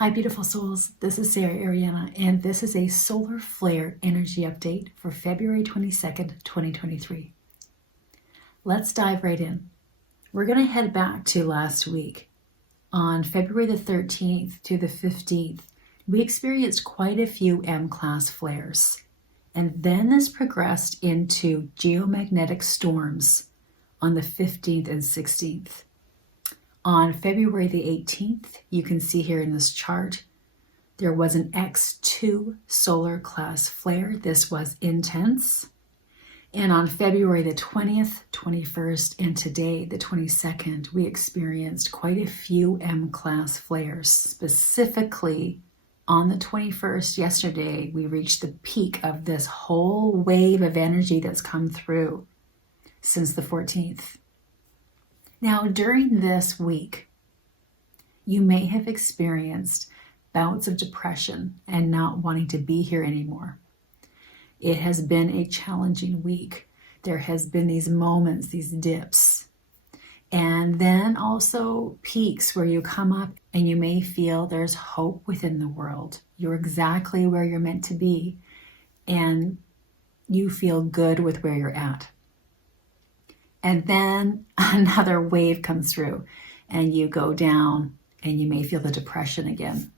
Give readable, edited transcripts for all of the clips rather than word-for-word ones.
Hi, beautiful souls. This is Sarah Ariana, and this is a solar flare energy update for February 22nd, 2023. Let's dive right in. We're going to head back to last week. On February the 13th to the 15th, we experienced quite a few M-class flares, and then this progressed into geomagnetic storms on the 15th and 16th. On February the 18th, you can see here in this chart, there was an X2 solar class flare. This was intense. And on February the 20th, 21st, and today, the 22nd, we experienced quite a few M-class flares. Specifically, on the 21st, yesterday, we reached the peak of this whole wave of energy that's come through since the 14th. Now, during this week, you may have experienced bouts of depression and not wanting to be here anymore. It has been a challenging week. There has been these moments, these dips, and then also peaks where you come up and you may feel there's hope within the world. You're exactly where you're meant to be, and you feel good with where you're at. And then another wave comes through and you go down and you may feel the depression again,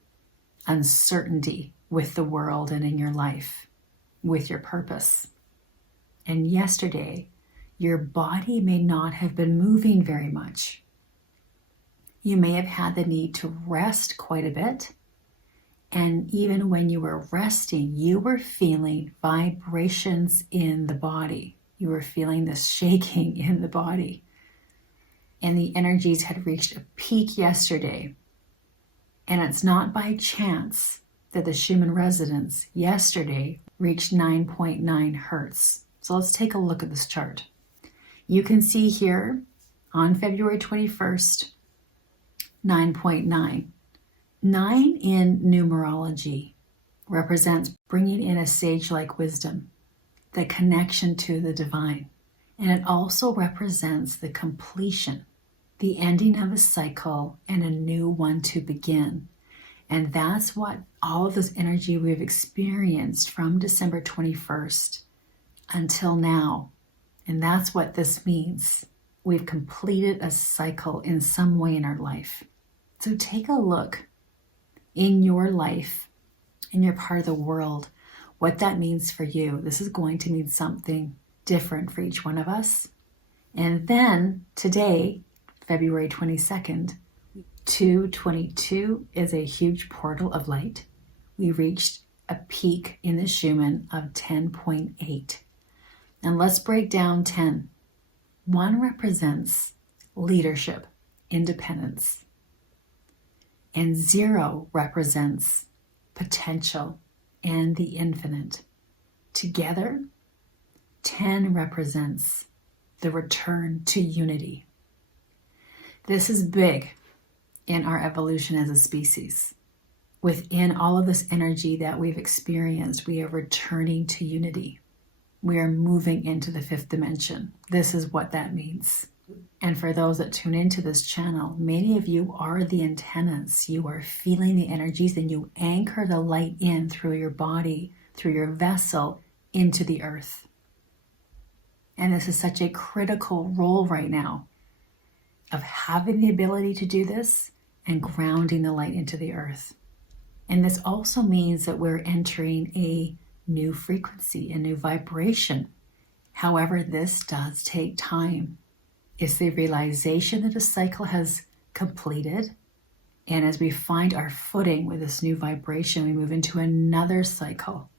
uncertainty with the world and in your life, with your purpose. And yesterday, your body may not have been moving very much. You may have had the need to rest quite a bit. And even when you were resting, you were feeling vibrations in the body. You were feeling this shaking in the body. And the energies had reached a peak yesterday. And it's not by chance that the Schumann resonance yesterday reached 9.9 hertz. So let's take a look at this chart. You can see here on February 21st, 9.9. 9 in numerology represents bringing in a sage-like wisdom, the connection to the divine. And it also represents the completion, the ending of a cycle and a new one to begin. And that's what all of this energy we've experienced from December 21st until now. And that's what this means. We've completed a cycle in some way in our life. So take a look in your life, in your part of the world, what that means for you. This is going to mean something different for each one of us. And then today, February 22nd, 222 is a huge portal of light. We reached a peak in the Schumann of 10.8. And let's break down 10. 1 represents leadership, independence. And 0 represents potential and the infinite. Together, 10 represents the return to unity. This is big in our evolution as a species. Within all of this energy that we've experienced, we are returning to unity. We are moving into the 5th dimension. This is what that means. And for those that tune into this channel, many of you are the antennas. You are feeling the energies and you anchor the light in through your body, through your vessel, into the earth. And this is such a critical role right now of having the ability to do this and grounding the light into the earth. And this also means that we're entering a new frequency, a new vibration. However, this does take time. It's the realization that a cycle has completed. And as we find our footing with this new vibration, we move into another cycle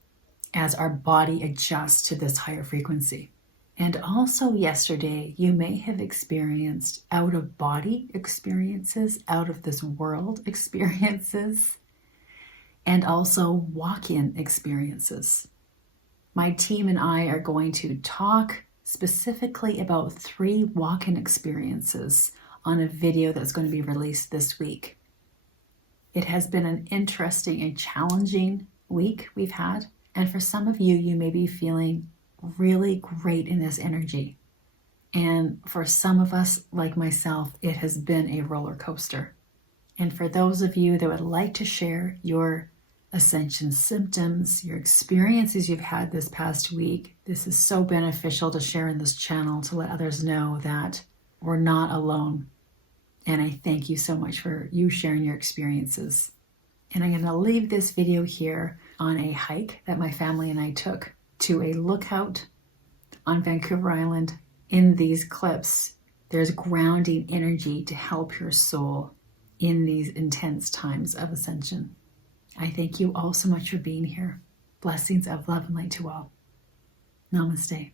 as our body adjusts to this higher frequency. And also yesterday, you may have experienced out-of-body experiences, out of this world experiences, and also walk-in experiences. My team and I are going to talk specifically about 3 walk-in experiences on a video that's going to be released this week. It has been an interesting and challenging week we've had, and for some of you, you may be feeling really great in this energy. And for some of us, like myself, it has been a roller coaster. And for those of you that would like to share your ascension symptoms, your experiences you've had this past week, this is so beneficial to share in this channel to let others know that we're not alone. And I thank you so much for you sharing your experiences. And I'm going to leave this video here on a hike that my family and I took to a lookout on Vancouver Island. In these clips, there's grounding energy to help your soul in these intense times of ascension. I thank you all so much for being here. Blessings of love and light to all. Namaste.